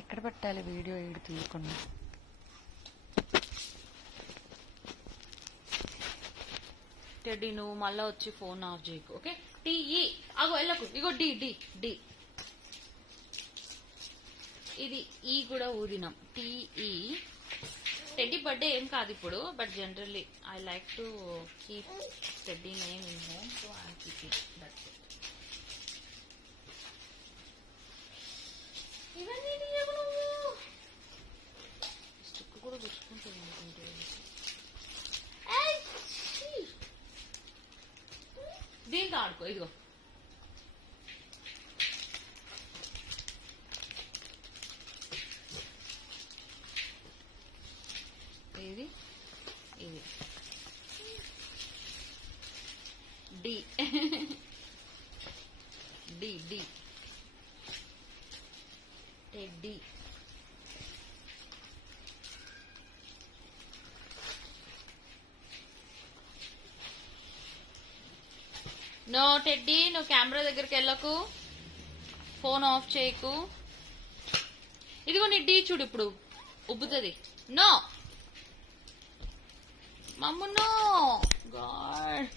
ఎక్కడ పెట్టాలి వీడియో ఏడు తీయకుండా? టెడ్డీ నువ్వు మళ్ళా వచ్చి ఫోన్ ఆఫ్ చేయకు, ఓకే? టీఈ అగో వెళ్ళకు, ఇగో డి డి డి, ఇది ఈ కూడా ఊదినాం. టీఈ టెడ్డీ బర్త్డే ఏం కాదు ఇప్పుడు, but generally I like to keep teddy name in home, so I'm keeping that's it. ఇవన్నీ స్టిక్ కూడా గుచ్చుకుంటుంది అనుకుంటే. దీంతో ఆడుకో, ఇదిగో ఇది ఇది D D D teddy. No teddy, నువ్వు కెమెరా దగ్గరికి వెళ్ళకు, ఫోన్ ఆఫ్ చేయకు. ఇదిగో నీ డీ చూడు, ఇప్పుడు ఉబ్బుతుంది. నో మమ్ము, నో గాడ్.